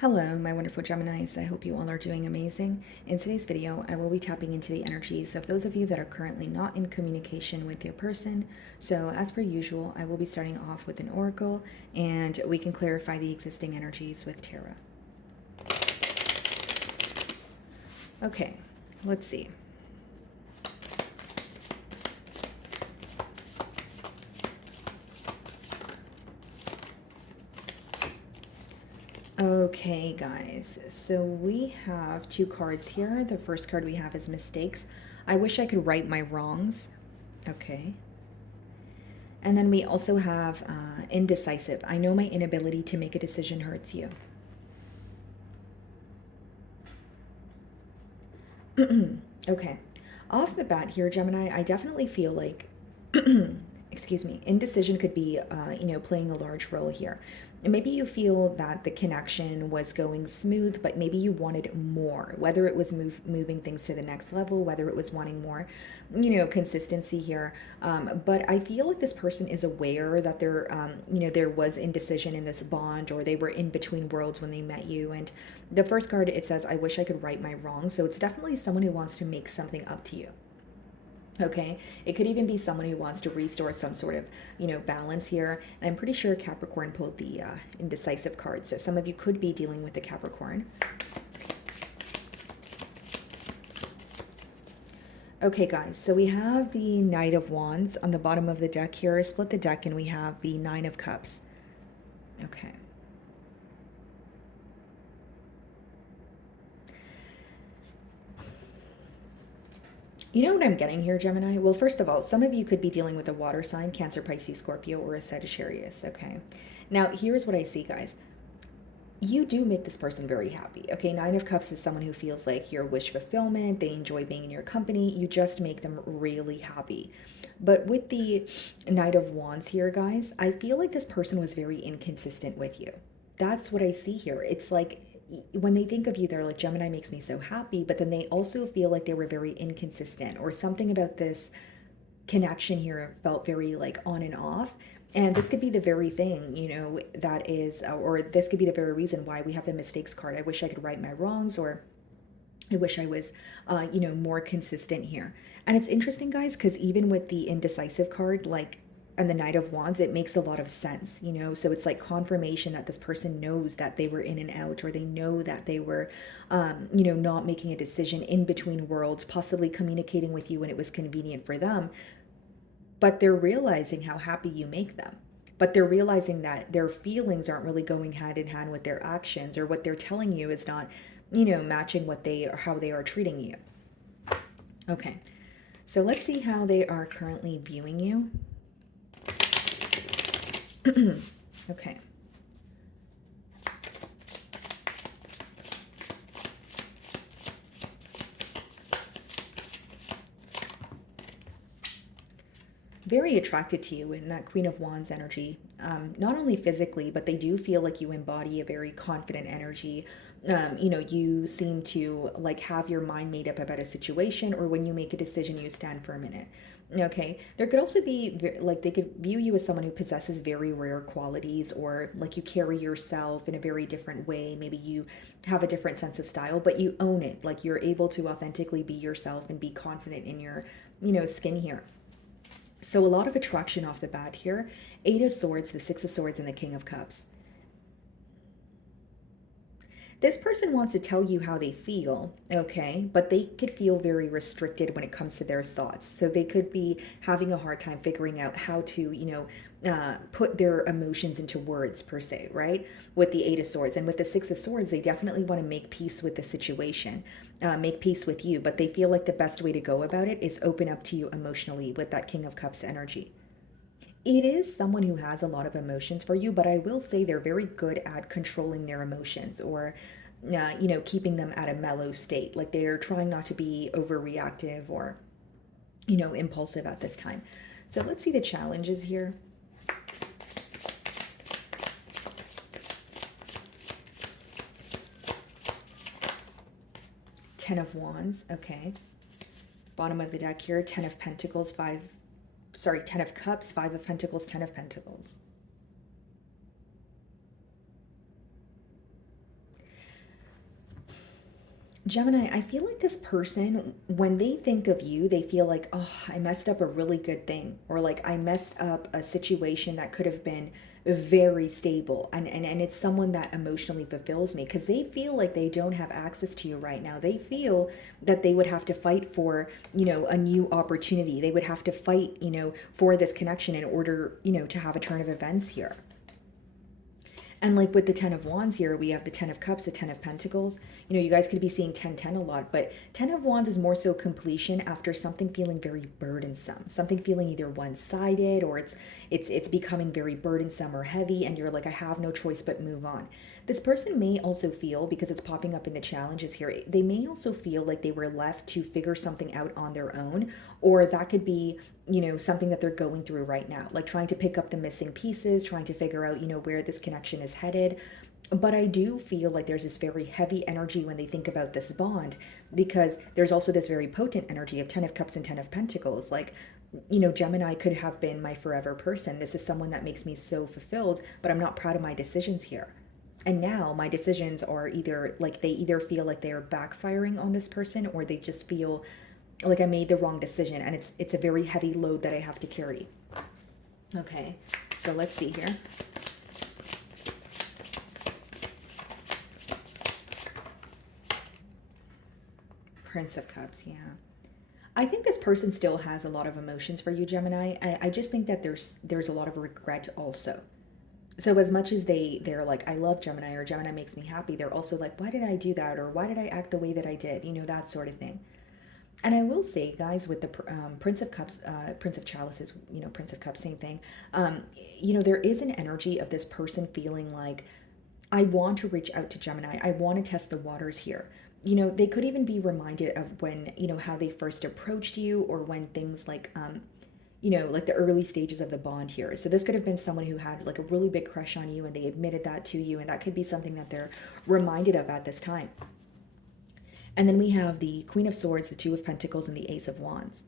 Hello, my wonderful Geminis. I hope you all are doing amazing. In today's video, I will be tapping into the energies of those of you that are currently not in communication with your person. So, as per usual, I will be starting off with an oracle, and we can clarify the existing energies with tarot. Okay, let's see. Okay, guys, so we have two cards here. The first card we have is mistakes. I wish I could right my wrongs. Okay. And then we also have indecisive. I know my inability to make a decision hurts you. Okay. Off the bat here, Gemini, I definitely feel like excuse me, indecision could be, playing a large role here. And maybe you feel that the connection was going smooth, but maybe you wanted more, whether it was moving things to the next level, whether it was wanting more, consistency here. But I feel like this person is aware that there was indecision in this bond, or they were in between worlds when they met you. And the first card, it says, I wish I could right my wrongs. So it's definitely someone who wants to make something up to you. Okay, it could even be someone who wants to restore some sort of, balance here. And I'm pretty sure Capricorn pulled the indecisive card. So some of you could be dealing with the Capricorn. Okay, guys, so we have the Knight of Wands on the bottom of the deck here. Split the deck and we have the Nine of Cups. Okay. You know what I'm getting here, Gemini? Well, first of all, some of you could be dealing with a water sign, Cancer, Pisces, Scorpio, or a Sagittarius, okay? Now, here's what I see, guys. You do make this person very happy, okay? Nine of Cups is someone who feels like your wish fulfillment. They enjoy being in your company. You just make them really happy. But with the Knight of Wands here, guys, I feel like this person was very inconsistent with you. That's what I see here. It's like when they think of you, they're like, Gemini makes me so happy, but then they also feel like they were very inconsistent, or something about this connection here felt very like on and off. And this could be the very thing, that is, or this could be the very reason why we have the mistakes card. I wish I could right my wrongs, or I wish I was, more consistent here. And it's interesting, guys, because even with the indecisive card, like, and the Knight of Wands, it makes a lot of sense, So it's like confirmation that this person knows that they were in and out, or they know that they were, not making a decision in between worlds, possibly communicating with you when it was convenient for them. But they're realizing how happy you make them. But they're realizing that their feelings aren't really going hand in hand with their actions, or what they're telling you is not, matching what they or how they are treating you. Okay, so let's see how they are currently viewing you. Okay. Very attracted to you in that Queen of Wands energy. Not only physically, but they do feel like you embody a very confident energy. You seem to like have your mind made up about a situation, or when you make a decision, you stand firm in it. Okay, there could also be like they could view you as someone who possesses very rare qualities, or like you carry yourself in a very different way. Maybe you have a different sense of style, but you own it. Like you're able to authentically be yourself and be confident in your, skin here. So a lot of attraction off the bat here. Eight of Swords, the Six of Swords, and the King of Cups. This person wants to tell you how they feel, okay, but they could feel very restricted when it comes to their thoughts. So they could be having a hard time figuring out how to, put their emotions into words per se, right? With the Eight of Swords. And with the Six of Swords, they definitely want to make peace with the situation, make peace with you, but they feel like the best way to go about it is open up to you emotionally with that King of Cups energy. It is someone who has a lot of emotions for you, but I will say they're very good at controlling their emotions, or, keeping them at a mellow state. Like they're trying not to be overreactive or, impulsive at this time. So let's see the challenges here. Ten of Wands, okay. Bottom of the deck here, Ten of Pentacles, Ten of Cups, Five of Pentacles, Ten of Pentacles. Gemini, I feel like this person, when they think of you, they feel like, oh, I messed up a really good thing, or like I messed up a situation that could have been very stable. And it's someone that emotionally fulfills me because they feel like they don't have access to you right now. They feel that they would have to fight for, a new opportunity. They would have to fight, for this connection in order, to have a turn of events here. And like with the 10 of Wands here, we have the 10 of Cups, the 10 of Pentacles. You guys could be seeing 10-10 a lot, but 10 of Wands is more so completion after something feeling very burdensome, something feeling either one-sided or it's becoming very burdensome or heavy, and you're like, I have no choice but move on. This person may also feel, because it's popping up in the challenges here, they may also feel like they were left to figure something out on their own, or that could be, something that they're going through right now, like trying to pick up the missing pieces, trying to figure out, where this connection is headed. But I do feel like there's this very heavy energy when they think about this bond, because there's also this very potent energy of 10 of Cups and 10 of Pentacles. Like, Gemini could have been my forever person. This is someone that makes me so fulfilled, but I'm not proud of my decisions here. And now my decisions are either like they either feel like they're backfiring on this person, or they just feel like I made the wrong decision, and it's a very heavy load that I have to carry. Okay, so let's see here. Prince of Cups, yeah. I think this person still has a lot of emotions for you, Gemini. I just think that there's a lot of regret also. So as much as they're like, I love Gemini, or Gemini makes me happy, they're also like, why did I do that, or why did I act the way that I did, that sort of thing. And I will say, guys, with the Prince of Cups, Prince of Chalices, Prince of Cups, same thing. There is an energy of this person feeling like, I want to reach out to Gemini. I want to test the waters here. They could even be reminded of when, how they first approached you, or when things like, like the early stages of the bond here. So this could have been someone who had like a really big crush on you, and they admitted that to you. And that could be something that they're reminded of at this time. And then we have the Queen of Swords, the Two of Pentacles, and the Ace of Wands.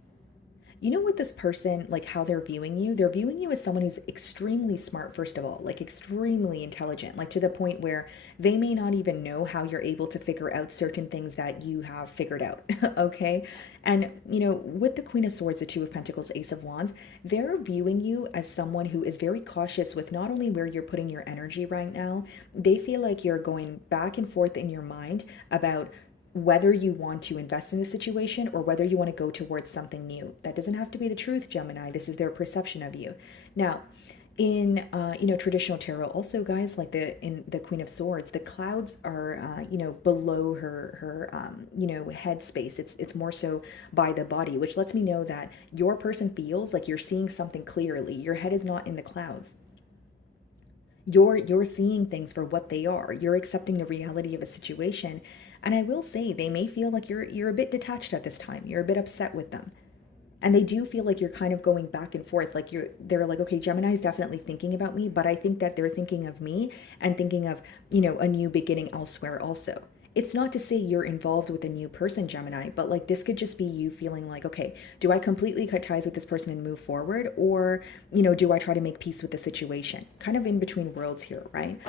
With this person, like how they're viewing you as someone who's extremely smart, first of all, like extremely intelligent, like to the point where they may not even know how you're able to figure out certain things that you have figured out. Okay. And, with the Queen of Swords, the Two of Pentacles, Ace of Wands, they're viewing you as someone who is very cautious with not only where you're putting your energy right now, they feel like you're going back and forth in your mind about whether you want to invest in the situation or whether you want to go towards something new. That doesn't have to be the truth, Gemini. This is their perception of you. Now, in traditional tarot, also, guys, like in the Queen of Swords, the clouds are below her head space. It's more so by the body, which lets me know that your person feels like you're seeing something clearly. Your head is not in the clouds. You're seeing things for what they are. You're accepting the reality of a situation. And I will say, they may feel like you're a bit detached at this time. You're a bit upset with them. And they do feel like you're kind of going back and forth. Like they're like, okay, Gemini is definitely thinking about me, but I think that they're thinking of me and thinking of, a new beginning elsewhere also. It's not to say you're involved with a new person, Gemini, but like this could just be you feeling like, okay, do I completely cut ties with this person and move forward? Or, do I try to make peace with the situation? Kind of in between worlds here, right?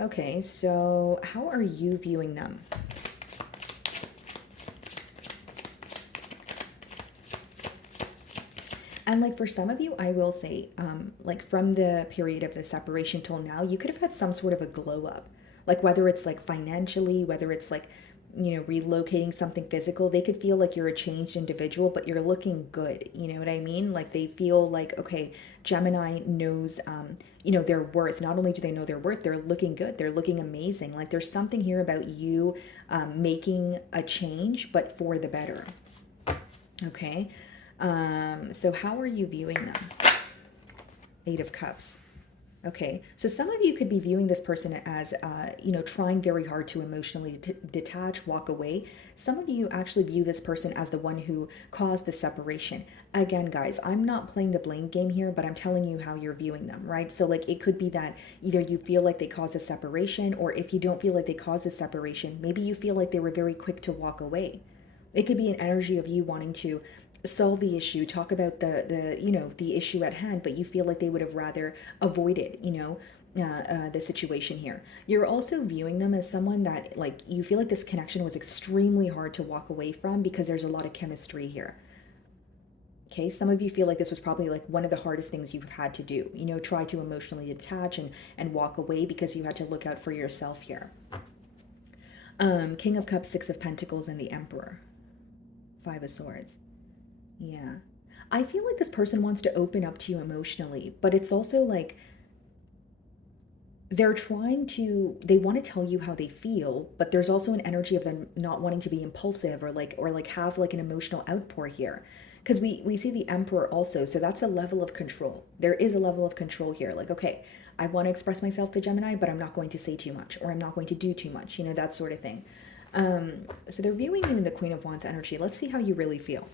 Okay, so how are you viewing them? And like for some of you, I will say, like from the period of the separation till now, you could have had some sort of a glow up. Like whether it's like financially, whether it's like, relocating something physical, they could feel like you're a changed individual, but you're looking good. You know what I mean? Like they feel like, okay, Gemini knows, their worth. Not only do they know their worth, they're looking good. They're looking amazing. Like there's something here about you making a change, but for the better. Okay. So how are you viewing them? Eight of Cups. Okay, so some of you could be viewing this person as, trying very hard to emotionally detach, walk away. Some of you actually view this person as the one who caused the separation. Again, guys, I'm not playing the blame game here, but I'm telling you how you're viewing them, right? So like it could be that either you feel like they caused a separation, or if you don't feel like they caused a separation, maybe you feel like they were very quick to walk away. It could be an energy of you wanting to solve the issue, talk about the issue at hand, but you feel like they would have rather avoided, the situation here. You're also viewing them as someone that, like, you feel like this connection was extremely hard to walk away from because there's a lot of chemistry here. Okay, some of you feel like this was probably like one of the hardest things you've had to do. You know, try to emotionally detach and walk away because you had to look out for yourself here. King of Cups, Six of Pentacles, and the Emperor. Five of Swords. Yeah. I feel like this person wants to open up to you emotionally, but it's also like they want to tell you how they feel, but there's also an energy of them not wanting to be impulsive or have like an emotional outpour here. Because we see the Emperor also, so that's a level of control. There is a level of control here. Like, okay, I want to express myself to Gemini, but I'm not going to say too much, or I'm not going to do too much, that sort of thing. So they're viewing you in the Queen of Wands energy. Let's see how you really feel.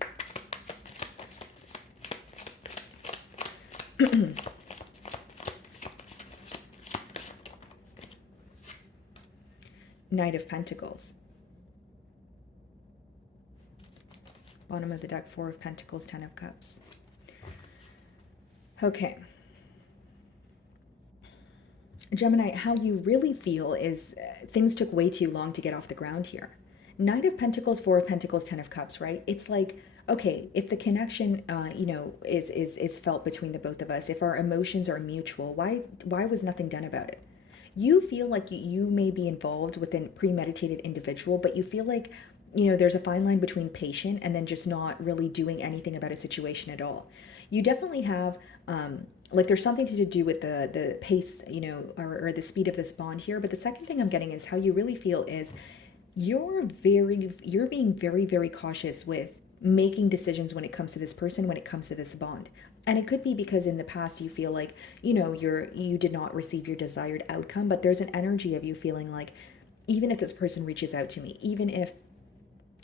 Knight of Pentacles. Bottom of the deck, Four of Pentacles, Ten of Cups. Okay. Gemini, how you really feel is things took way too long to get off the ground here. Knight of Pentacles, Four of Pentacles, Ten of Cups, right? It's like, okay, if the connection, is felt between the both of us, if our emotions are mutual, why was nothing done about it? You feel like you may be involved with a premeditated individual, but you feel like, there's a fine line between patient and then just not really doing anything about a situation at all. You definitely have, there's something to do with the pace, or the speed of this bond here. But the second thing I'm getting is how you really feel is you're being very, very cautious with making decisions when it comes to this person, when it comes to this bond. And it could be because in the past you feel like, you did not receive your desired outcome, but there's an energy of you feeling like, even if this person reaches out to me, even if,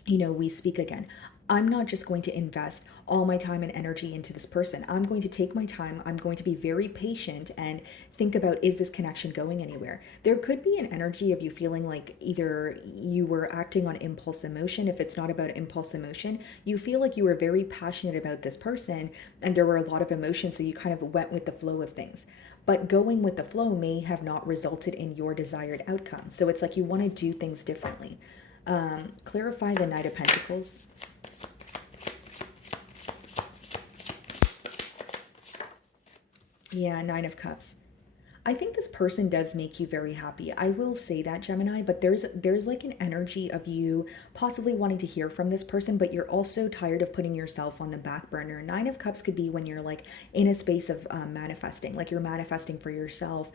we speak again, I'm not just going to invest all my time and energy into this person. I'm going to take my time. I'm going to be very patient and think about, is this connection going anywhere? There could be an energy of you feeling like either you were acting on impulse emotion. If it's not about impulse emotion, you feel like you were very passionate about this person and there were a lot of emotions, so you kind of went with the flow of things. But going with the flow may have not resulted in your desired outcome. So it's like you want to do things differently. Clarify the Knight of Pentacles. Yeah, Nine of Cups. I think this person does make you very happy. I will say that, Gemini, but there's like an energy of you possibly wanting to hear from this person, but you're also tired of putting yourself on the back burner. Nine of Cups could be when you're like in a space of manifesting, like you're manifesting for yourself.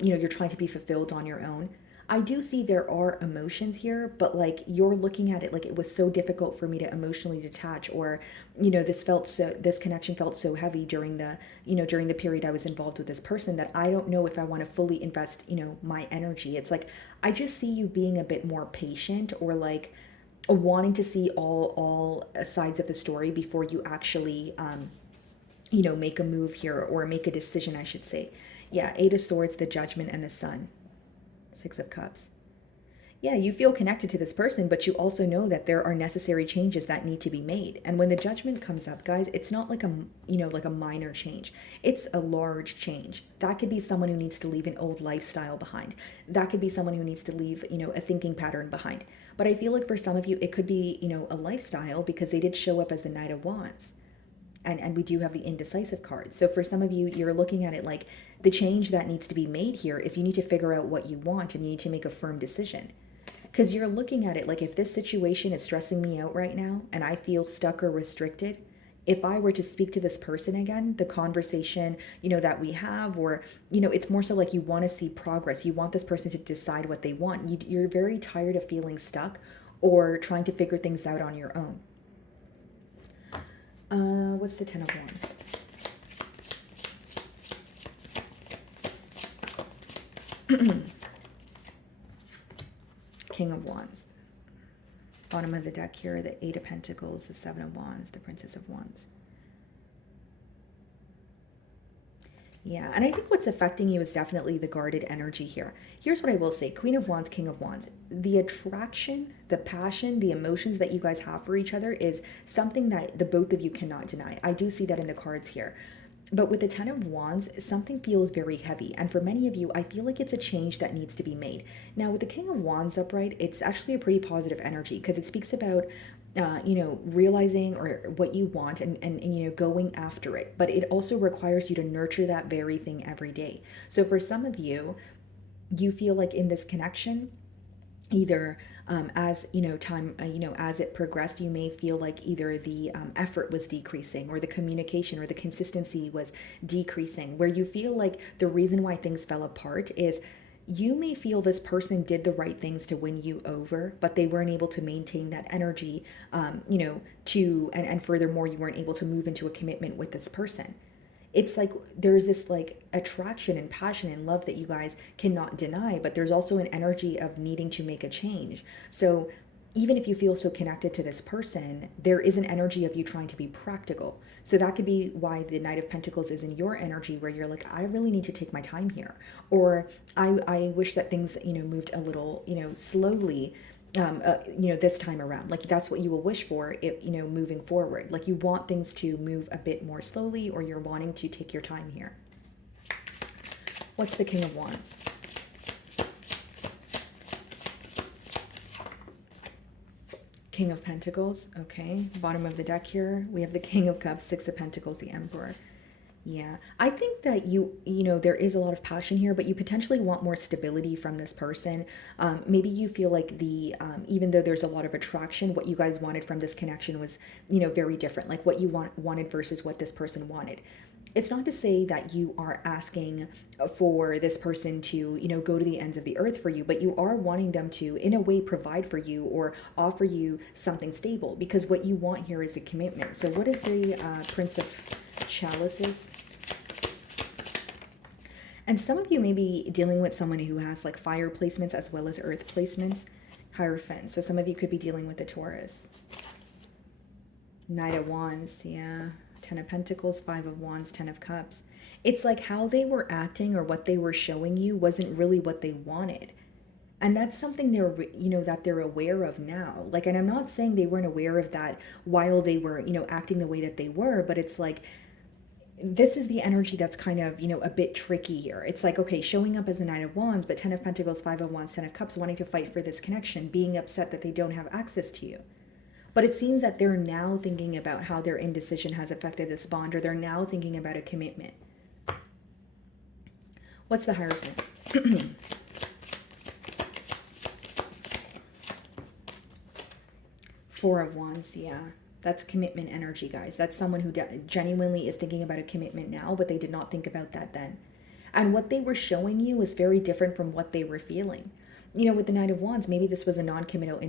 You're trying to be fulfilled on your own. I do see there are emotions here, but like you're looking at it like it was so difficult for me to emotionally detach, or this connection felt so heavy during the period I was involved with this person that I don't know if I want to fully invest my energy. It's like I just see you being a bit more patient, or like wanting to see all sides of the story before you actually make a move here, or make a decision, I should say. Yeah, Eight of Swords, the Judgment, and the Sun. Six of Cups. Yeah, you feel connected to this person, but you also know that there are necessary changes that need to be made. And when the Judgment comes up, guys, it's not like a minor change. It's a large change. That could be someone who needs to leave an old lifestyle behind. That could be someone who needs to leave, a thinking pattern behind. But I feel like for some of you, it could be, a lifestyle, because they did show up as the Knight of Wands. And we do have the indecisive card. So for some of you, you're looking at it like the change that needs to be made here is you need to figure out what you want, and you need to make a firm decision. Because you're looking at it like, if this situation is stressing me out right now and I feel stuck or restricted, if I were to speak to this person again, the conversation, that we have, or, it's more so like you want to see progress. You want this person to decide what they want. You're very tired of feeling stuck or trying to figure things out on your own. What's the Ten of Wands? King of Wands. Bottom of the deck here, the Eight of Pentacles, the Seven of Wands, the Princess of Wands. Yeah, and I think what's affecting you is definitely the guarded energy here. Here's what I will say. Queen of Wands, King of Wands. The attraction, the passion, the emotions that you guys have for each other is something that the both of you cannot deny. I do see that in the cards here. But with the Ten of Wands, something feels very heavy. And for many of you, I feel like it's a change that needs to be made. Now, with the King of Wands upright, it's actually a pretty positive energy because it speaks about, realizing or what you want and, going after it. But it also requires you to nurture that very thing every day. So for some of you, you feel like in this connection, either as time as it progressed, you may feel like either the effort was decreasing or the communication or the consistency was decreasing, where you feel like the reason why things fell apart is you may feel this person did the right things to win you over, but they weren't able to maintain that energy, and furthermore, you weren't able to move into a commitment with this person. It's like there's this like attraction and passion and love that you guys cannot deny, but there's also an energy of needing to make a change. So even if you feel so connected to this person, there is an energy of you trying to be practical. So that could be why the Knight of Pentacles is in your energy, where you're like, I really need to take my time here. Or I wish that things, moved a little, slowly, this time around. Like that's what you will wish for, if, moving forward. Like you want things to move a bit more slowly, or you're wanting to take your time here. What's the King of Wands? King of Pentacles, okay. Bottom of the deck here, we have the King of Cups, Six of Pentacles, the Emperor. Yeah, I think that there is a lot of passion here, but you potentially want more stability from this person. Maybe you feel like even though there's a lot of attraction, what you guys wanted from this connection was, very different. Like what you wanted versus what this person wanted. It's not to say that you are asking for this person to, go to the ends of the earth for you, but you are wanting them to, in a way, provide for you or offer you something stable, because what you want here is a commitment. So what is the Prince of Chalices? And some of you may be dealing with someone who has like fire placements as well as earth placements. Hierophant. So some of you could be dealing with a Taurus. Knight of Wands, yeah. Ten of Pentacles, Five of Wands, Ten of Cups. It's like how they were acting or what they were showing you wasn't really what they wanted. And that's something that they're aware of now. Like, and I'm not saying they weren't aware of that while they were, acting the way that they were, but it's like, this is the energy that's kind of, a bit tricky here. It's like, okay, showing up as a Nine of Wands, but Ten of Pentacles, Five of Wands, Ten of Cups, wanting to fight for this connection, being upset that they don't have access to you. But it seems that they're now thinking about how their indecision has affected this bond, or they're now thinking about a commitment. What's the Hierophant? Four of Wands, yeah. That's commitment energy, guys. That's someone who genuinely is thinking about a commitment now, but they did not think about that then. And what they were showing you was very different from what they were feeling. With the Knight of Wands, maybe this was a non-committal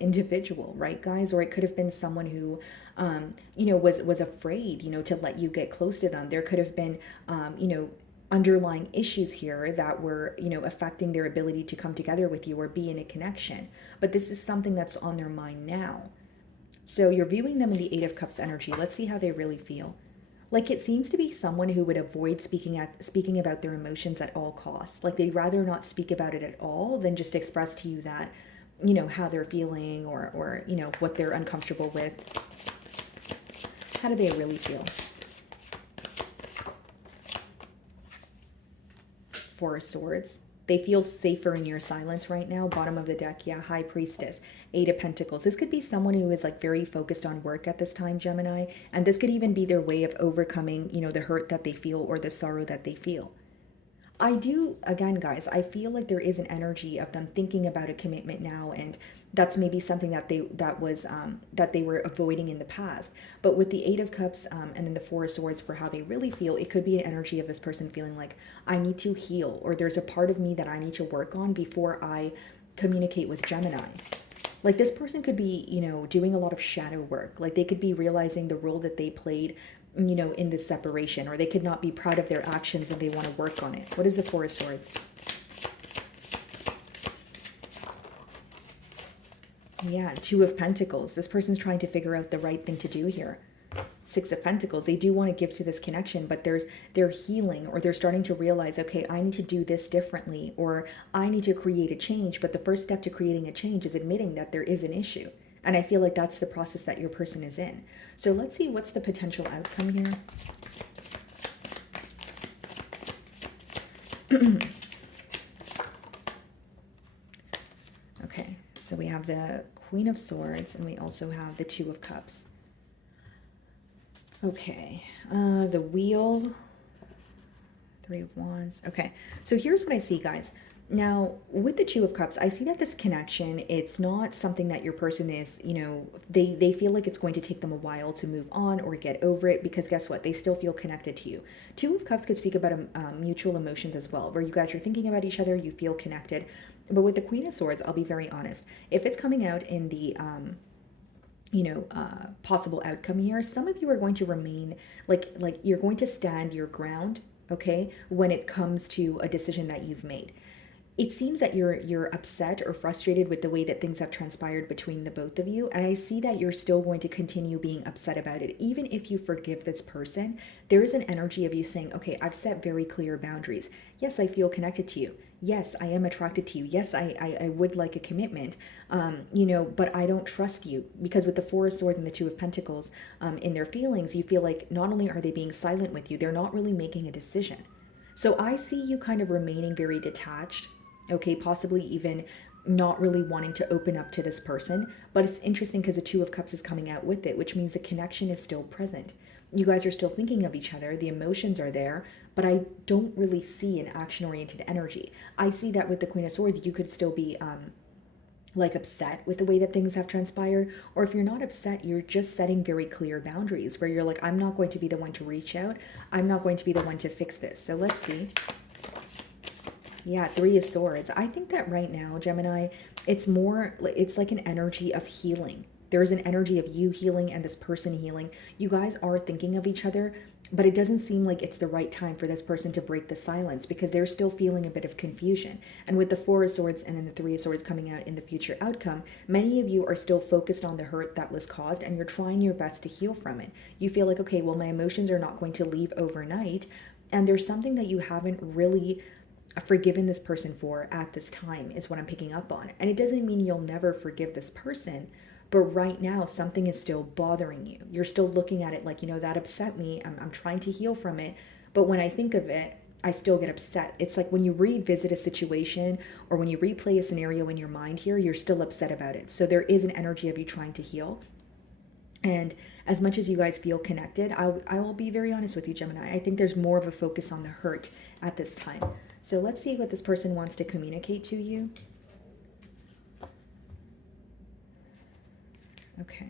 individual, right, guys? Or it could have been someone who, was afraid, to let you get close to them. There could have been, underlying issues here that were, affecting their ability to come together with you or be in a connection. But this is something that's on their mind now. So you're viewing them in the Eight of Cups energy. Let's see how they really feel. Like, it seems to be someone who would avoid speaking about their emotions at all costs. Like, they'd rather not speak about it at all than just express to you that, how they're feeling or what they're uncomfortable with. How do they really feel? Four of Swords. They feel safer in your silence right now. Bottom of the deck, yeah, High Priestess. Eight of Pentacles. This could be someone who is like very focused on work at this time, Gemini. And this could even be their way of overcoming, the hurt that they feel or the sorrow that they feel. Again, guys, I feel like there is an energy of them thinking about a commitment now, and that's maybe something that they were avoiding in the past. But with the Eight of Cups and then the Four of Swords for how they really feel, it could be an energy of this person feeling like, I need to heal, or there's a part of me that I need to work on before I communicate with Gemini. Like, this person could be, doing a lot of shadow work. Like, they could be realizing the role that they played, in this separation, or they could not be proud of their actions and they want to work on it. What is the Four of Swords? Yeah, Two of Pentacles. This person's trying to figure out the right thing to do here. Six of Pentacles. They do want to give to this connection, but they're healing, or they're starting to realize, okay, I need to do this differently, or I need to create a change. But the first step to creating a change is admitting that there is an issue. And I feel like that's the process that your person is in. So let's see what's the potential outcome here. Okay, so we have the Queen of Swords and we also have the Two of Cups. Okay, the Wheel, Three of Wands. Okay, so here's what I see, guys. Now, with the Two of Cups, I see that this connection, it's not something that your person is, they feel like it's going to take them a while to move on or get over it, because guess what? They still feel connected to you. Two of Cups could speak about mutual emotions as well, where you guys are thinking about each other, you feel connected. But with the Queen of Swords, I'll be very honest. If it's coming out in the possible outcome here, some of you are going to remain like you're going to stand your ground, okay, when it comes to a decision that you've made. It seems that you're upset or frustrated with the way that things have transpired between the both of you, and I see that you're still going to continue being upset about it. Even if you forgive this person, there is an energy of you saying, okay, I've set very clear boundaries. Yes, I feel connected to you. Yes, I am attracted to you. Yes, I would like a commitment, but I don't trust you, because with the Four of Swords and the Two of Pentacles in their feelings, you feel like not only are they being silent with you, they're not really making a decision. So I see you kind of remaining very detached, okay, possibly even not really wanting to open up to this person. But it's interesting because the Two of Cups is coming out with it, which means the connection is still present. You guys are still thinking of each other, the emotions are there, but I don't really see an action-oriented energy. I see that with the Queen of Swords, you could still be upset with the way that things have transpired, or if you're not upset, you're just setting very clear boundaries where you're like, I'm not going to be the one to reach out, I'm not going to be the one to fix this. So let's see. Yeah, Three of Swords. I think that right now, Gemini, it's like an energy of healing. There's an energy of you healing and this person healing. You guys are thinking of each other, but it doesn't seem like it's the right time for this person to break the silence, because they're still feeling a bit of confusion. And with the Four of Swords and then the Three of Swords coming out in the future outcome, many of you are still focused on the hurt that was caused, and you're trying your best to heal from it. You feel like, okay, well, my emotions are not going to leave overnight, and there's something that you haven't really forgiven this person for at this time, is what I'm picking up on. And it doesn't mean you'll never forgive this person, but right now something is still bothering you. You're still looking at it like, that upset me. I'm trying to heal from it, but when I think of it, I still get upset. It's like when you revisit a situation or when you replay a scenario in your mind here, you're still upset about it. So there is an energy of you trying to heal. And as much as you guys feel connected, I will be very honest with you, Gemini. I think there's more of a focus on the hurt at this time. So let's see what this person wants to communicate to you. Okay.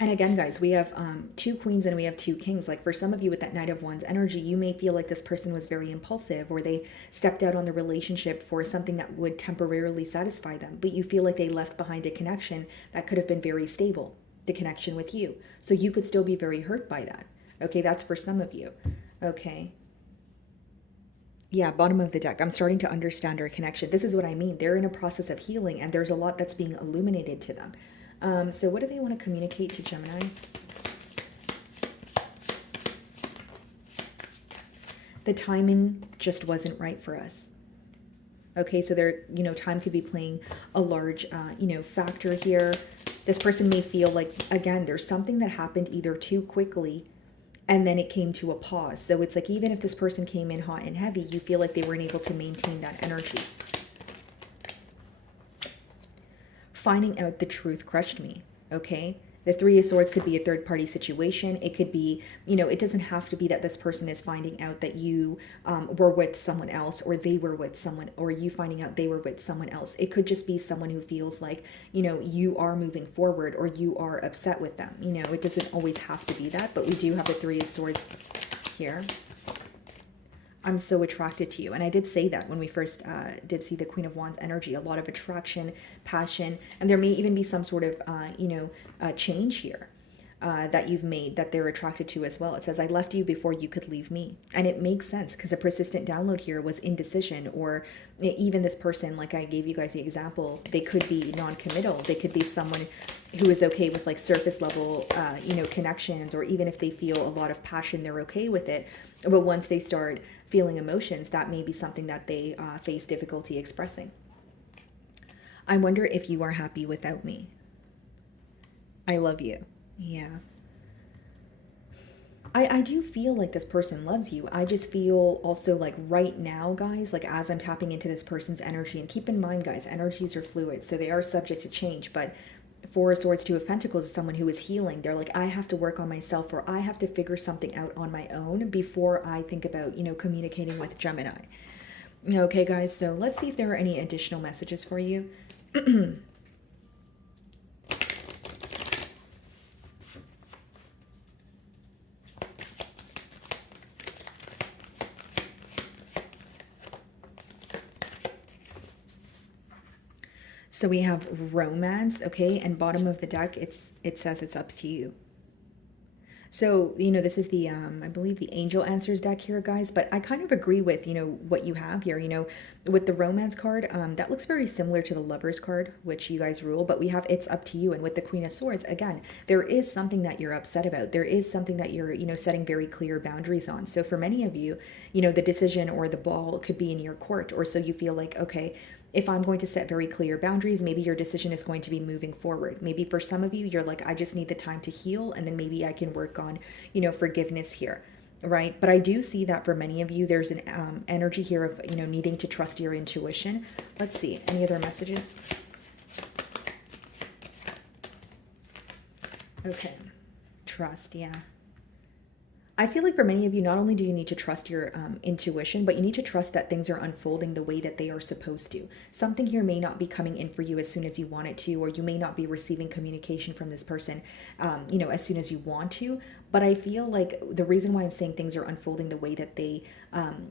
And again, guys, we have two queens and we have two kings. Like for some of you with that Knight of Wands energy, you may feel like this person was very impulsive, or they stepped out on the relationship for something that would temporarily satisfy them. But you feel like they left behind a connection that could have been very stable, the connection with you. So you could still be very hurt by that. Okay, that's for some of you. Okay. Yeah, bottom of the deck. I'm starting to understand our connection. This is what I mean. They're in a process of healing, and there's a lot that's being illuminated to them. So what do they want to communicate to Gemini? The timing just wasn't right for us. Okay, so there, time could be playing a large, factor here. This person may feel like, again, there's something that happened either too quickly and then it came to a pause. So it's like, even if this person came in hot and heavy, you feel like they weren't able to maintain that energy. Finding out the truth crushed me, okay? The Three of Swords could be a third-party situation. It could be, it doesn't have to be that this person is finding out that you were with someone else, or they were with someone, or you finding out they were with someone else. It could just be someone who feels like, you are moving forward, or you are upset with them. It doesn't always have to be that, but we do have the Three of Swords here. I'm so attracted to you. And I did say that when we first did see the Queen of Wands energy, a lot of attraction, passion, and there may even be some sort of, change here that you've made that they're attracted to as well. It says, I left you before you could leave me. And it makes sense, because a persistent download here was indecision, or even this person, like I gave you guys the example, they could be non-committal. They could be someone who is okay with like surface level, connections, or even if they feel a lot of passion, they're okay with it. But once they start feeling emotions, that may be something that they face difficulty expressing. I wonder if you are happy without me. I love you. Yeah. I do feel like this person loves you. I just feel also like right now, guys, like as I'm tapping into this person's energy, and keep in mind, guys, energies are fluid, so they are subject to change. But Four of Swords, Two of Pentacles is someone who is healing. They're like, I have to work on myself, or I have to figure something out on my own before I think about, communicating with Gemini. Okay, guys, so let's see if there are any additional messages for you. So we have romance, okay, and bottom of the deck, it says it's up to you. So, this is the, I believe the angel answers deck here, guys, but I kind of agree with, what you have here, with the romance card, that looks very similar to the lovers card, which you guys rule, but we have it's up to you. And with the Queen of Swords, again, there is something that you're upset about. There is something that you're, setting very clear boundaries on. So for many of you, the decision or the ball could be in your court, or so you feel like, okay, if I'm going to set very clear boundaries, maybe your decision is going to be moving forward. Maybe for some of you, you're like, I just need the time to heal, and then maybe I can work on, forgiveness here, right? But I do see that for many of you, there's an energy here of, needing to trust your intuition. Let's see, any other messages? Okay, trust, yeah. I feel like for many of you, not only do you need to trust your intuition, but you need to trust that things are unfolding the way that they are supposed to. Something here may not be coming in for you as soon as you want it to, or you may not be receiving communication from this person, as soon as you want to. But I feel like the reason why I'm saying things are unfolding the way that they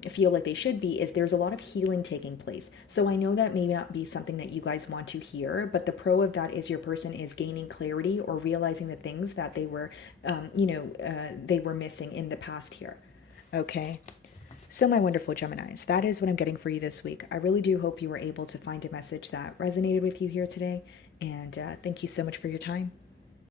feel like they should be is there's a lot of healing taking place. So I know that may not be something that you guys want to hear, but the pro of that is your person is gaining clarity or realizing the things that they were, they were missing in the past here. Okay. So my wonderful Geminis, that is what I'm getting for you this week. I really do hope you were able to find a message that resonated with you here today. And thank you so much for your time.